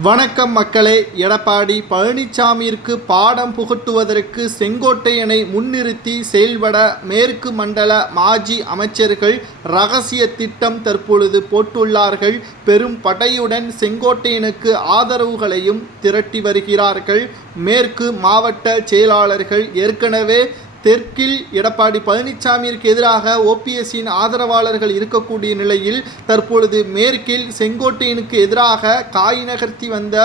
வணக்கம் மக்களே எடப்பாடி பழனிசாமியிற்கு பாடம் புகட்டுவதற்கு செங்கோட்டையனை முன்னிறுத்தி செயல்பட மேற்கு மண்டல மாஜி அமைச்சர்கள் ரகசிய திட்டம் தற்பொழுது போட்டுள்ளார்கள். பெரும் படையுடன் செங்கோட்டையனுக்கு ஆதரவுகளையும் திரட்டி வருகிறார்கள். மேற்கு மாவட்ட செயலாளர்கள் ஏற்கனவே தெற்கில் எடப்பாடி பழனிசாமியிற்கு எதிராக ஓபிஎஸ்ஸின் ஆதரவாளர்கள் இருக்கக்கூடிய நிலையில் தற்பொழுது மேற்கில் செங்கோட்டையனுக்கு எதிராக காய் நகர்த்தி வந்த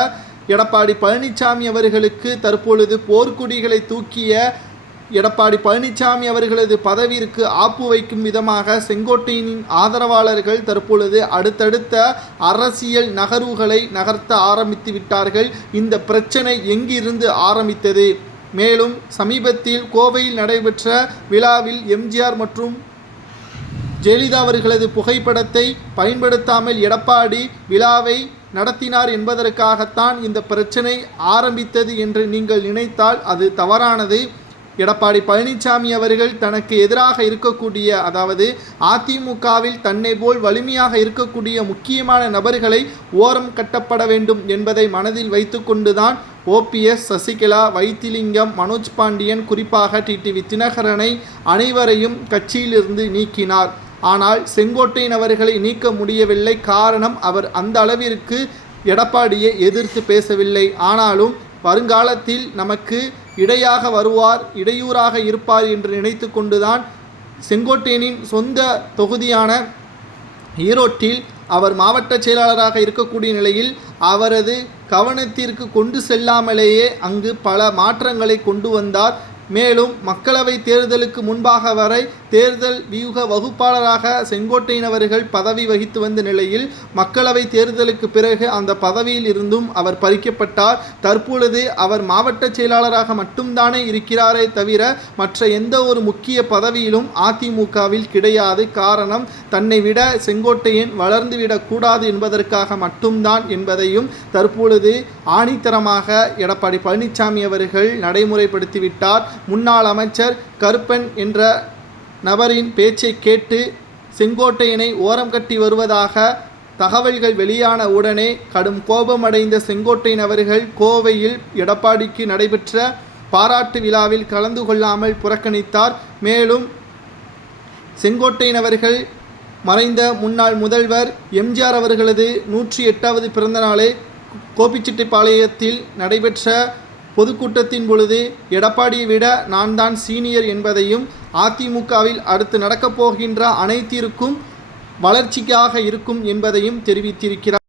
எடப்பாடி பழனிசாமி அவர்களுக்கு தற்பொழுது போர்க்குடிகளை தூக்கிய எடப்பாடி பழனிசாமி அவர்களது பதவியிற்கு ஆப்பு வைக்கும் விதமாக செங்கோட்டையனின் ஆதரவாளர்கள் தற்பொழுது அடுத்தடுத்த அரசியல் நகர்வுகளை நகர்த்த ஆரம்பித்து விட்டார்கள். இந்த பிரச்சனை எங்கிருந்து ஆரம்பித்தது? மேலும் சமீபத்தில் கோவையில் நடைபெற்ற விழாவில் எம்ஜிஆர் மற்றும் ஜெயலலிதா அவர்களது புகைப்படத்தை பயன்படுத்தாமல் எடப்பாடி விழாவை நடத்தினார் என்பதற்காகத்தான் இந்த பிரச்சனை ஆரம்பித்தது என்று நீங்கள் நினைத்தால் அது தவறானது. எடப்பாடி பழனிசாமி அவர்கள் தனக்கு எதிராக இருக்கக்கூடிய அதாவது அதிமுகவில் தன்னை போல் வலிமையாக இருக்கக்கூடிய முக்கியமான நபர்களை ஓரம் கட்டப்பட வேண்டும் என்பதை மனதில் வைத்துக்கொண்டுதான் ஓபிஎஸ் சசிகலா வைத்திலிங்கம் மனோஜ் பாண்டியன் குறிப்பாக டிடிவி தினகரனை அனைவரையும் கட்சியிலிருந்து நீக்கினார். ஆனால் செங்கோட்டையன் அவர்களை நீக்க முடியவில்லை. காரணம் அவர் அந்த அளவிற்கு எடப்பாடியை எதிர்த்து பேசவில்லை. ஆனாலும் வருங்காலத்தில் நமக்கு இடையாக வருவார் இடையூறாக இருப்பார் என்று நினைத்து கொண்டுதான் செங்கோட்டையனின் சொந்த தொகுதியான ஈரோட்டில் அவர் மாவட்ட செயலாளராக இருக்கக்கூடிய நிலையில் அவரது கவனத்திற்கு கொண்டு செல்லாமலேயே அங்கு பல மாற்றங்களை கொண்டு வந்தார். மேலும் மக்களவை தேர்தலுக்கு முன்பாக வரை தேர்தல் வியூக வகுப்பாளராக செங்கோட்டையினவர்கள் பதவி வகித்து வந்த நிலையில் மக்களவை தேர்தலுக்கு பிறகு அந்த பதவியில் இருந்தும் அவர் பறிக்கப்பட்டார். தற்பொழுது அவர் மாவட்ட செயலாளராக மட்டும்தானே இருக்கிறாரே தவிர மற்ற எந்த ஒரு முக்கிய பதவியிலும் அதிமுகவில் கிடையாது. காரணம் தன்னை விட செங்கோட்டையன் வளர்ந்துவிடக்கூடாது என்பதற்காக மட்டும்தான் என்பதையும் தற்பொழுது ஆணித்தரமாக எடப்பாடி பழனிசாமி அவர்கள் நடைமுறைப்படுத்திவிட்டார் முன்னாள் அமைச்சர் கருப்பன் என்ற நபரின் பேச்சை கேட்டு செங்கோட்டையனை ஓரம் கட்டி வருவதாக தகவல்கள் வெளியான உடனே கடும் கோபமடைந்த செங்கோட்டையன் அவர்கள் கோவையில் எடப்பாடிக்கு நடைபெற்ற பாராட்டு விழாவில் கலந்து கொள்ளாமல் புறக்கணித்தார். மேலும் செங்கோட்டையன் அவர்கள் மறைந்த முன்னாள் முதல்வர் எம்ஜிஆர் அவர்களது நூற்றி எட்டாவது பிறந்த நாளை கோபிச்செட்டிப்பாளையத்தில் நடைபெற்ற பொதுக்கூட்டத்தின் பொழுது எடப்பாடியை விட நான் தான் சீனியர் என்பதையும் அதிமுகவில் அடுத்து நடக்கப் போகின்ற அனைத்திற்கும் வளர்ச்சிக்காக இருக்கும் என்பதையும் தெரிவித்திருக்கிறார்.